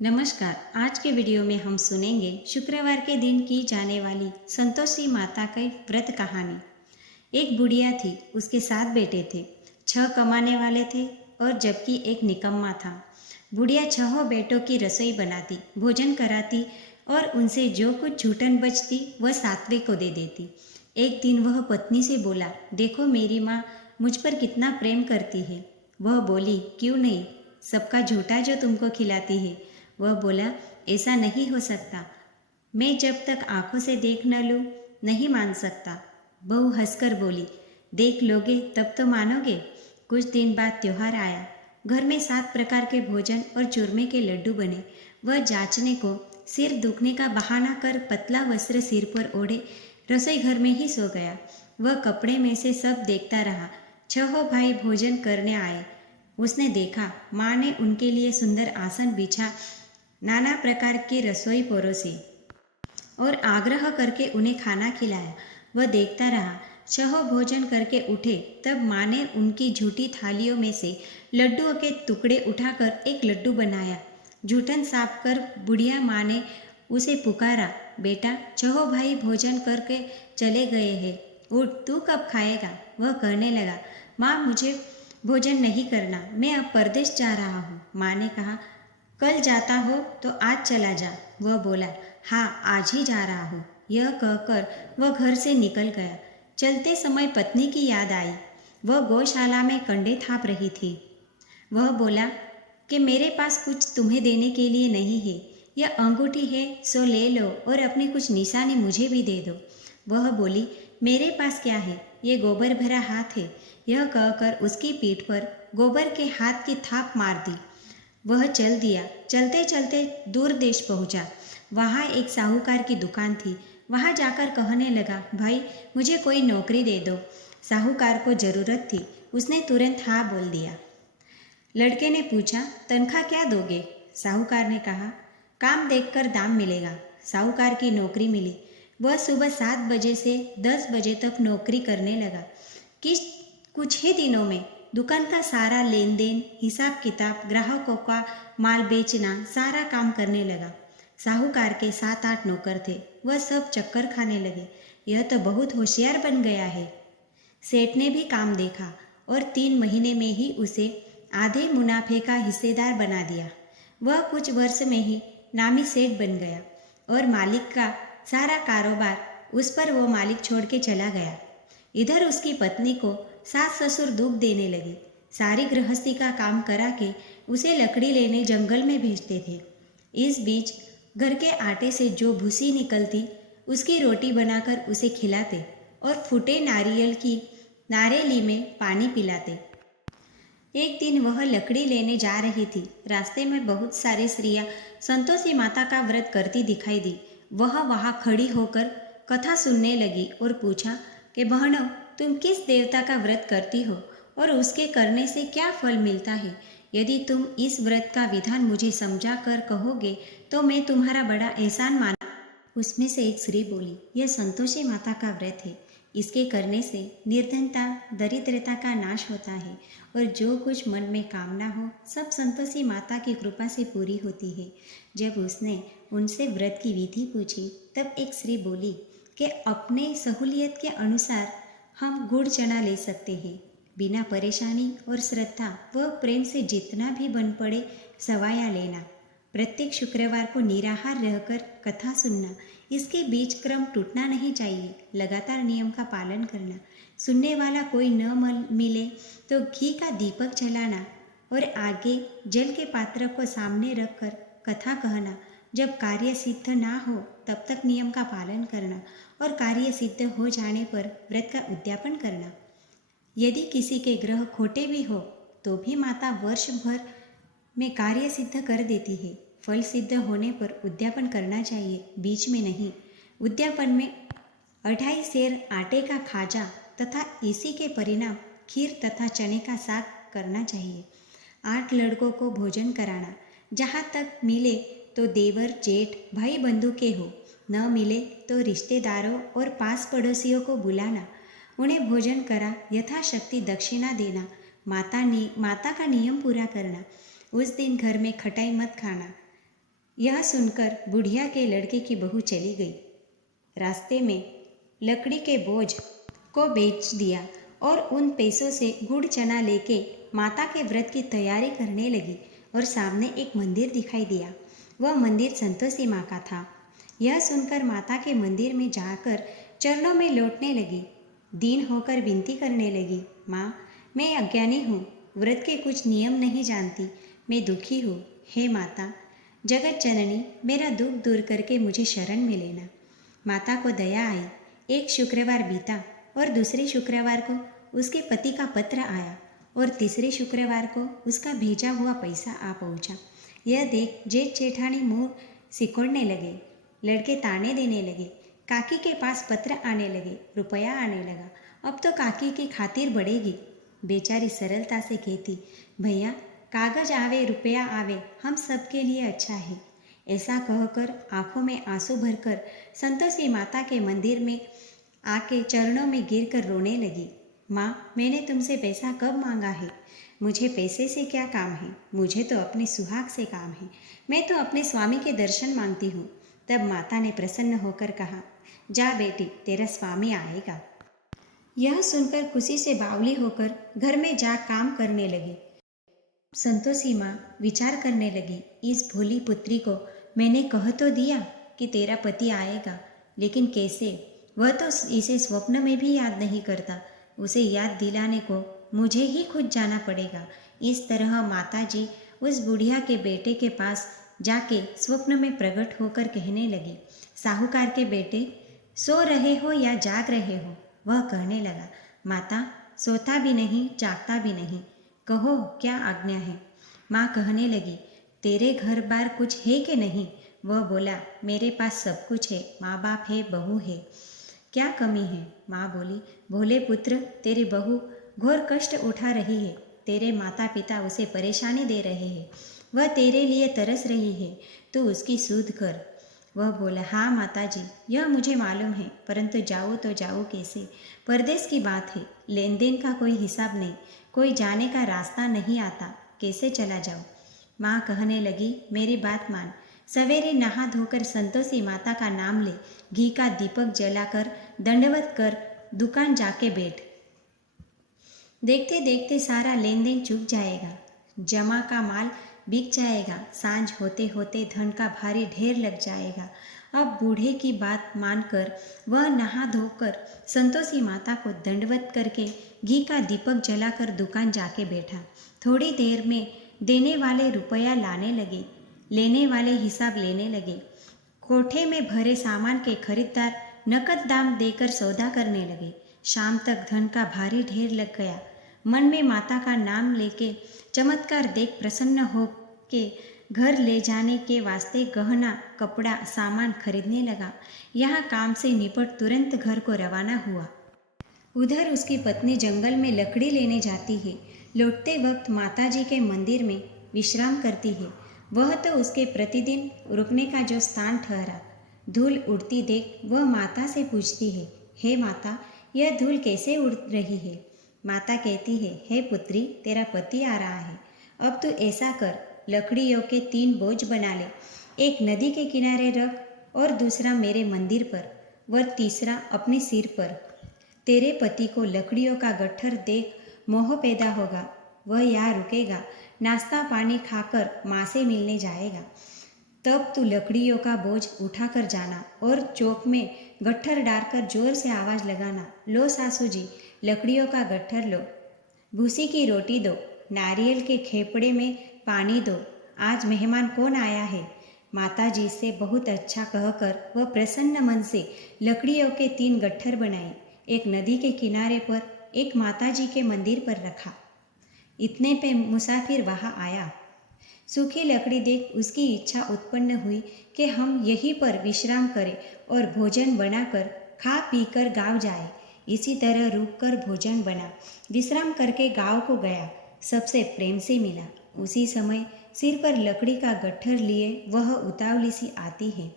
नमस्कार। आज के वीडियो में हम सुनेंगे शुक्रवार के दिन की जाने वाली संतोषी माता की व्रत कहानी। एक बुढ़िया थी, उसके 7 बेटे थे। 6 कमाने वाले थे और जबकि एक निकम्मा था। बुढ़िया 6 बेटों की रसोई बनाती, भोजन कराती और उनसे जो कुछ छूटन बचती वह 7वें को दे देती। एक दिन वह पत्नी से बोला, देखो मेरी माँ मुझ पर कितना प्रेम करती है। वह बोली, क्यों नहीं, सबका झूठा जो तुमको खिलाती है। वह बोला, ऐसा नहीं हो सकता, मैं जब तक आंखों से देख न लूँ नहीं मान सकता। बहू हंसकर बोली, देख लोगे तब तो मानोगे। कुछ दिन बाद त्योहार आया। घर में 7 प्रकार के भोजन और चूरमे के लड्डू बने। वह जांचने को सिर दुखने का बहाना कर पतला वस्त्र सिर पर ओढ़े रसोई घर में ही सो गया। वह कपड़े में से सब देखता रहा। 6 भाई भोजन करने आए। उसने देखा, माँ ने उनके लिए सुंदर आसन बिछा, नाना प्रकार की रसोई परोसी और आग्रह करके उन्हें खाना खिलाया। वह देखता रहा। 6 भोजन करके उठे तब माँ ने उनकी झूठी थालियों में से लड्डुओं के टुकड़े उठाकर एक लड्डू बनाया। जूठन साफ कर बुढ़िया माँ ने उसे पुकारा, बेटा 6 भाई भोजन करके चले गए हैं, उठ, तू कब खाएगा। वह कहने लगा, माँ मुझे भोजन नहीं करना, मैं अब परदेश जा रहा हूँ। माँ ने कहा, कल जाता हो तो आज चला जा। वह बोला, हाँ आज ही जा रहा हूँ। यह कहकर वह घर से निकल गया। चलते समय पत्नी की याद आई। वह गौशाला में कंडे थाप रही थी। वह बोला कि मेरे पास कुछ तुम्हें देने के लिए नहीं है, यह अंगूठी है सो ले लो और अपनी कुछ निशानी मुझे भी दे दो। वह बोली, मेरे पास क्या है, ये गोबर भरा हाथ है। यह कहकर उसकी पीठ पर गोबर के हाथ की थाप मार दी। वह चल दिया। चलते चलते दूर देश पहुंचा। वहाँ एक साहूकार की दुकान थी। वहाँ जाकर कहने लगा, भाई मुझे कोई नौकरी दे दो। साहूकार को ज़रूरत थी। उसने तुरंत हाँ बोल दिया। लड़के ने पूछा, तनख्वाह क्या दोगे। साहूकार ने कहा, काम देखकर दाम मिलेगा। साहूकार की नौकरी मिली। वह सुबह 7 बजे से 10 बजे तक नौकरी करने लगा। कुछ ही दिनों में दुकान का सारा लेन देन, हिसाब किताब, ग्राहकों का माल बेचना, सारा काम करने लगा। साहूकार के 7-8 नौकर थे। वह सब चक्कर खाने लगे, यह तो बहुत होशियार बन गया है। सेठ ने भी काम देखा और 3 महीने में ही उसे आधे मुनाफे का हिस्सेदार बना दिया। वह कुछ वर्ष में ही नामी सेठ बन गया और मालिक का सारा कारोबार उस पर वो मालिक छोड़ के चला गया। इधर उसकी पत्नी को सास ससुर दुख देने लगे। सारी गृहस्थी का काम करा के उसे लकड़ी लेने जंगल में भेजते थे। इस बीच घर के आटे से जो भूसी निकलती उसकी रोटी बनाकर उसे खिलाते और फूटे नारियल की नारेली में पानी पिलाते। एक दिन वह लकड़ी लेने जा रही थी। रास्ते में बहुत सारी स्त्रियां संतोषी माता का व्रत करती दिखाई दी। वह वहाँ खड़ी होकर कथा सुनने लगी और पूछा कि बहनों, तुम किस देवता का व्रत करती हो और उसके करने से क्या फल मिलता है। यदि तुम इस व्रत का विधान मुझे समझा कर कहोगे तो मैं तुम्हारा बड़ा एहसान मान। उसमें से एक स्त्री बोली, यह संतोषी माता का व्रत है। इसके करने से निर्धनता, दरिद्रता का नाश होता है और जो कुछ मन में कामना हो सब संतोषी माता की कृपा से पूरी होती है। जब उसने उनसे व्रत की विधि पूछी तब एक स्त्री बोली कि अपने सहूलियत के अनुसार हम गुड़ चना ले सकते हैं। बिना परेशानी और श्रद्धा व प्रेम से जितना भी बन पड़े सवाया लेना। प्रत्येक शुक्रवार को निराहार रहकर कथा सुनना। इसके बीच क्रम टूटना नहीं चाहिए। लगातार नियम का पालन करना। सुनने वाला कोई न मिले तो घी का दीपक जलाना और आगे जल के पात्र को सामने रखकर कथा कहना। जब कार्य सिद्ध ना हो तब तक नियम का पालन करना और कार्य सिद्ध हो जाने पर व्रत का उद्यापन करना। यदि किसी के ग्रह खोटे भी हो तो भी माता वर्ष भर में कार्य सिद्ध कर देती है। फल सिद्ध होने पर उद्यापन करना चाहिए, बीच में नहीं। उद्यापन में 2.5 सेर आटे का खाजा तथा इसी के परिणाम खीर तथा चने का साग करना चाहिए। 8 लड़कों को भोजन कराना। जहाँ तक मिले तो देवर जेठ भाई बंधु के हो, न मिले तो रिश्तेदारों और पास पड़ोसियों को बुलाना। उन्हें भोजन करा यथाशक्ति दक्षिणा देना। माता का नियम पूरा करना। उस दिन घर में खटाई मत खाना। यह सुनकर बुढ़िया के लड़के की बहू चली गई। रास्ते में लकड़ी के बोझ को बेच दिया और उन पैसों से गुड़ चना लेके माता के व्रत की तैयारी करने लगी और सामने एक मंदिर दिखाई दिया। वह मंदिर संतोषी माँ का था। यह सुनकर माता के मंदिर में जाकर चरणों में लौटने लगी। दीन होकर विनती करने लगी, माँ, मैं अज्ञानी हूँ, व्रत के कुछ नियम नहीं जानती, मैं दुखी हूँ। हे माता जगत जननी, मेरा दुख दूर करके मुझे शरण में लेना। माता को दया आई। एक शुक्रवार बीता और दूसरे शुक्रवार को उसके पति का पत्र आया और तीसरे शुक्रवार को उसका भेजा हुआ पैसा आ पहुंचा। यह देख जेठ जेठानी मुंह सिकोड़ने लगे, लड़के ताने देने लगे। काकी के पास पत्र आने लगे, रुपया आने लगा। अब तो काकी की खातिर बढ़ेगी। बेचारी सरलता से कहती, भैया कागज आवे रुपया आवे, हम सबके लिए अच्छा है। ऐसा कहकर आंखों में आंसू भरकर संतोषी माता के मंदिर में आके चरणों में गिरकर रोने लगी। माँ, मैंने तुमसे पैसा कब मांगा है? मुझे पैसे से क्या काम है? मुझे तो अपने सुहाग से काम है। मैं तो अपने स्वामी के दर्शन मांगती हूँ। तब माता ने प्रसन्न होकर कहा, जा बेटी, तेरा स्वामी आएगा। यह सुनकर खुशी से बावली होकर घर में जा काम करने लगी। संतोषी माँ विचार करने लगी, इस भोली पुत्री को मैंने कह तो दिया कि तेरा पति आएगा, लेकिन कैसे? वह तो इसे स्वप्न में भी याद नहीं करता। उसे याद दिलाने को मुझे ही खुद जाना पड़ेगा। इस तरह माताजी उस बुढ़िया के बेटे के पास जाके स्वप्न में प्रकट होकर कहने लगी, साहूकार के बेटे, सो रहे हो या जाग रहे हो? वह कहने लगा, माता, सोता भी नहीं जागता भी नहीं, कहो क्या आज्ञा है? माँ कहने लगी, तेरे घर बार कुछ है कि नहीं? वह बोला, मेरे पास सब कुछ है, माँ बाप है, बहू है, क्या कमी है? माँ बोली, भोले पुत्र, तेरी बहू घोर कष्ट उठा रही है। तेरे माता पिता उसे परेशानी दे रहे हैं। वह तेरे लिए तरस रही है, तू उसकी सुध कर। वह बोला, हाँ माताजी, यह मुझे मालूम है, परंतु जाऊँ तो जाऊँ कैसे? परदेश की बात है, लेन देन का कोई हिसाब नहीं, कोई जाने का रास्ता नहीं आता, कैसे चला जाऊँ? माँ कहने लगी, मेरी बात मान, सवेरे नहा धोकर संतोषी माता का नाम ले, घी का दीपक जलाकर दंडवत कर दुकान जाके बैठ। देखते देखते सारा लेन देन चुक जाएगा, जमा का माल बिक जाएगा, सांझ होते होते धन का भारी ढेर लग जाएगा। अब बूढ़े की बात मानकर वह नहा धोकर संतोषी माता को दंडवत करके घी का दीपक जलाकर दुकान जाके बैठा। थोड़ी देर में देने वाले रुपया लाने लगे, लेने वाले हिसाब लेने लगे। कोठे में भरे सामान के खरीदार नकद दाम देकर सौदा करने लगे। शाम तक धन का भारी ढेर लग गया। मन में माता का नाम लेके चमत्कार देख प्रसन्न हो के घर ले जाने के वास्ते गहना कपड़ा सामान खरीदने लगा। यहाँ काम से निपट तुरंत घर को रवाना हुआ। उधर उसकी पत्नी जंगल में लकड़ी लेने जाती है। लौटते वक्त माताजी के मंदिर में विश्राम करती है। वह तो उसके प्रतिदिन रुकने का जो स्थान ठहरा। धूल उड़ती देख वह माता से पूछती है, हे माता, यह धूल कैसे उड़ रही है? माता कहती है, हे पुत्री, तेरा पति आ रहा है। अब तू ऐसा कर, लकड़ियों के 3 बोझ बना ले, एक नदी के किनारे रख और दूसरा मेरे मंदिर पर व तीसरा अपने सिर पर। तेरे पति को लकड़ियों का गट्ठर देख मोह पैदा होगा, वह यहाँ रुकेगा, नाश्ता पानी खाकर माँ से मिलने जाएगा। तब तू लकड़ियों का बोझ उठाकर जाना और चौक में गट्ठर डालकर जोर से आवाज़ लगाना, लो सासू जी, लकड़ियों का गट्ठर लो, भूसी की रोटी दो, नारियल के खेपड़े में पानी दो, आज मेहमान कौन आया है? माता जी से बहुत अच्छा कहकर वह प्रसन्न मन से लकड़ियों के 3 गट्ठर बनाए, एक नदी के किनारे पर, एक माता जी के मंदिर पर रखा। इतने पे मुसाफिर वहाँ आया। सूखी लकड़ी देख उसकी इच्छा उत्पन्न हुई कि हम यहीं पर विश्राम करें और भोजन बनाकर खा पीकर गाँव जाए। इसी तरह रुककर भोजन बना, विश्राम करके गाँव को गया, सबसे प्रेम से मिला। उसी समय सिर पर लकड़ी का गट्ठर लिए वह उतावली सी आती है।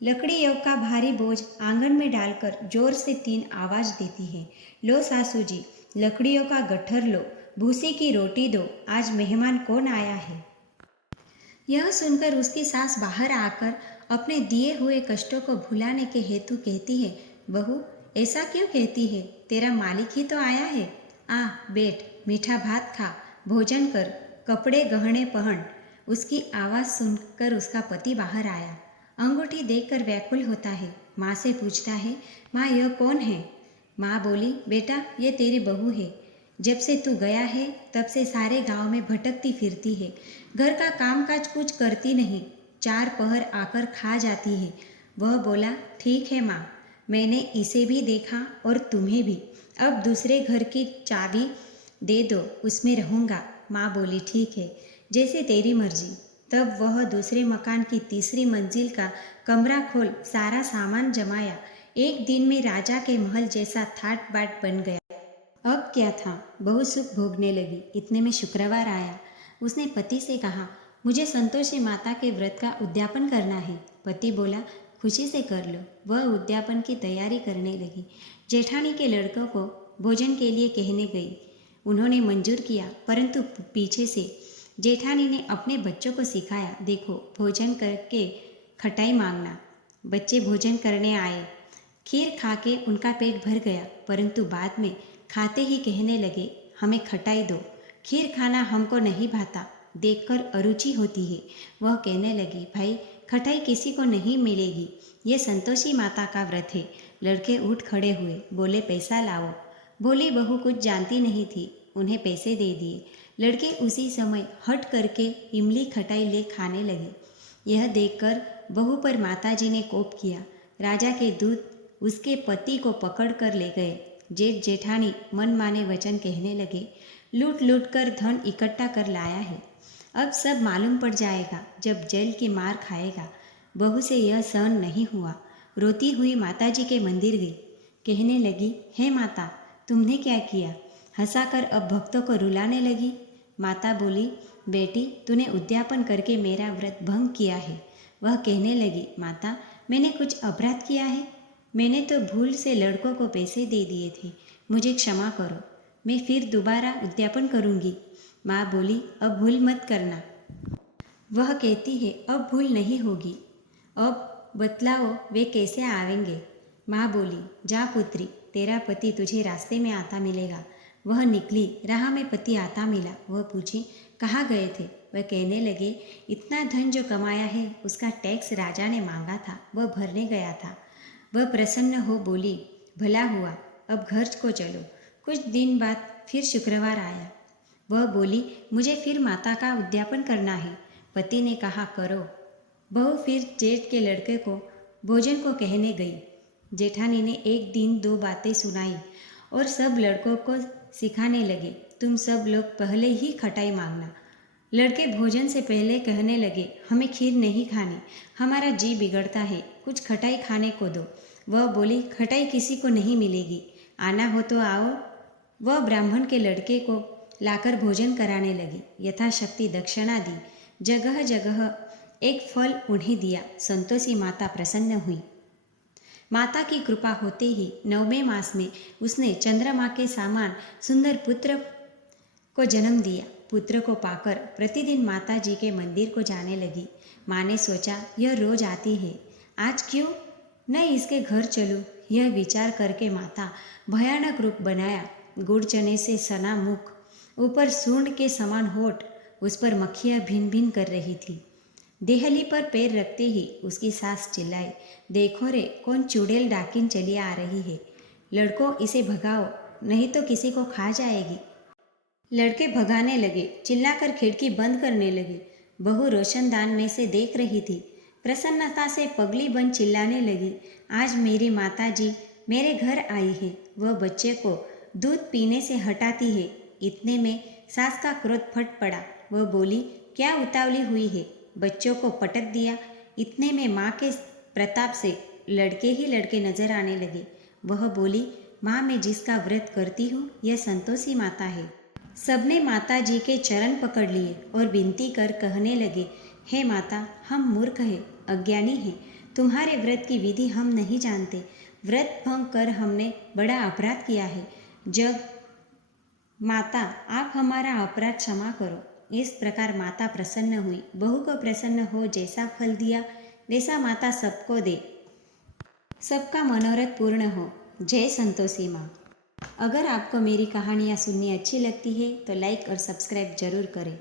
लकड़ियों का भारी बोझ आंगन में डालकर जोर से 3 आवाज़ देती है, लो सासू जी, लकड़ियों का गट्ठर लो, भूसी की रोटी दो, आज मेहमान कौन आया है? यह सुनकर उसकी सास बाहर आकर अपने दिए हुए कष्टों को भुलाने के हेतु कहती है, बहू ऐसा क्यों कहती है? तेरा मालिक ही तो आया है। आ बैठ, मीठा भात खा, भोजन कर, कपड़े गहने पहन। उसकी आवाज़ सुनकर उसका पति बाहर आया। अंगूठी देखकर व्याकुल होता है। माँ से पूछता है, माँ यह कौन है? माँ बोली, बेटा ये तेरी बहू है। जब से तू गया है तब से सारे गांव में भटकती फिरती है। घर का कामकाज कुछ करती नहीं, चार पहर आकर खा जाती है। वह बोला, ठीक है माँ, मैंने इसे भी देखा और तुम्हें भी। अब दूसरे घर की चाबी दे दो, उसमें रहूँगा। माँ बोली, ठीक है, जैसे तेरी मर्जी। तब वह दूसरे मकान की तीसरी मंजिल का कमरा खोल सारा सामान जमाया। एक दिन में राजा के महल जैसा ठाट बाट बन गया। अब क्या था, बहुत सुख भोगने लगी। इतने में शुक्रवार आया। उसने पति से कहा, मुझे संतोषी माता के व्रत का उद्यापन करना है। पति बोला, खुशी से कर लो। वह उद्यापन की तैयारी करने लगी। जेठानी के लड़कों को भोजन के लिए कहने गई। उन्होंने मंजूर किया, परंतु पीछे से जेठानी ने अपने बच्चों को सिखाया, देखो भोजन करके खटाई मांगना। बच्चे भोजन करने आए। खीर खा के उनका पेट भर गया, परंतु बाद में खाते ही कहने लगे, हमें खटाई दो, खीर खाना हमको नहीं भाता, देखकर अरुचि होती है। वह कहने लगी, भाई खटाई किसी को नहीं मिलेगी, ये संतोषी माता का व्रत है। लड़के उठ खड़े हुए, बोले पैसा लाओ। भोली बहू कुछ जानती नहीं थी, उन्हें पैसे दे दिए। लड़के उसी समय हट करके इमली खटाई ले खाने लगे। यह देखकर बहू पर माताजी ने कोप किया। राजा के दूत उसके पति को पकड़ कर ले गए। जेठ जेठानी मन माने वचन कहने लगे, लूट लूट कर धन इकट्ठा कर लाया है, अब सब मालूम पड़ जाएगा जब जेल की मार खाएगा। बहू से यह सहन नहीं हुआ। रोती हुई माताजी के मंदिर गई। कहने लगी, हे माता, तुमने क्या किया? हंसाकर अब भक्तों को रुलाने लगी। माता बोली, बेटी तूने उद्यापन करके मेरा व्रत भंग किया है। वह कहने लगी, माता मैंने कुछ अपराध किया है? मैंने तो भूल से लड़कों को पैसे दे दिए थे, मुझे क्षमा करो, मैं फिर दोबारा उद्यापन करूँगी। माँ बोली, अब भूल मत करना। वह कहती है, अब भूल नहीं होगी, अब बतलाओ वे कैसे आवेंगे? माँ बोली, जा पुत्री, तेरा पति तुझे रास्ते में आता मिलेगा। वह निकली, राह में पति आता मिला। वह पूछी, कहाँ गए थे? वह कहने लगे, इतना धन जो कमाया है उसका टैक्स राजा ने मांगा था, वह भरने गया था। वह प्रसन्न हो बोली, भला हुआ, अब घर को चलो। कुछ दिन बाद फिर शुक्रवार आया। वह बोली, मुझे फिर माता का उद्यापन करना है। पति ने कहा, करो। बहू फिर जेठ के लड़के को भोजन को कहने गई। जेठानी ने एक दिन दो बातें सुनाई और सब लड़कों को सिखाने लगे, तुम सब लोग पहले ही खटाई मांगना। लड़के भोजन से पहले कहने लगे, हमें खीर नहीं खानी, हमारा जी बिगड़ता है, कुछ खटाई खाने को दो। वह बोली, खटाई किसी को नहीं मिलेगी, आना हो तो आओ। वह ब्राह्मण के लड़के को लाकर भोजन कराने लगी। यथाशक्ति दक्षिणा दी, जगह जगह एक फल उन्हें दिया। संतोषी माता प्रसन्न हुई। माता की कृपा होते ही 9वें मास में उसने चंद्रमा के समान सुंदर पुत्र को जन्म दिया। पुत्र को पाकर प्रतिदिन माता जी के मंदिर को जाने लगी। माँ ने सोचा, यह रोज आती है, आज क्यों न इसके घर चलूं? यह विचार करके माता भयानक रूप बनाया। गुड़ चने से सना मुख, ऊपर सूंड के समान होठ, उस पर मक्खियाँ भिन भिन कर रही थी। देहली पर पैर रखते ही उसकी सास चिल्लाई, देखो रे, कौन चुड़ैल डाकिन चली आ रही है, लड़कों इसे भगाओ, नहीं तो किसी को खा जाएगी। लड़के भगाने लगे, चिल्लाकर खिड़की बंद करने लगे। बहू रोशनदान में से देख रही थी। प्रसन्नता से पगली बन चिल्लाने लगी, आज मेरी माता जी मेरे घर आई है, वह बच्चे को दूध पीने से हटाती है। इतने में सास का क्रोध फट पड़ा। वह बोली, क्या उतावली हुई है? बच्चों को पटक दिया। इतने में माँ के प्रताप से लड़के ही लड़के नजर आने लगे। वह बोली, माँ मैं जिसका व्रत करती हूँ यह संतोषी माता है। सबने माता जी के चरण पकड़ लिए और विनती कर कहने लगे, हे माता, हम मूर्ख हैं, अज्ञानी हैं, तुम्हारे व्रत की विधि हम नहीं जानते, व्रत भंग कर हमने बड़ा अपराध किया है। जब माता आप हमारा अपराध क्षमा करो। इस प्रकार माता प्रसन्न हुई। बहू को प्रसन्न हो, जैसा फल दिया वैसा माता सबको दे, सबका मनोरथ पूर्ण हो। जय संतोषी माँ। अगर आपको मेरी कहानियाँ सुननी अच्छी लगती है तो लाइक और सब्सक्राइब जरूर करें।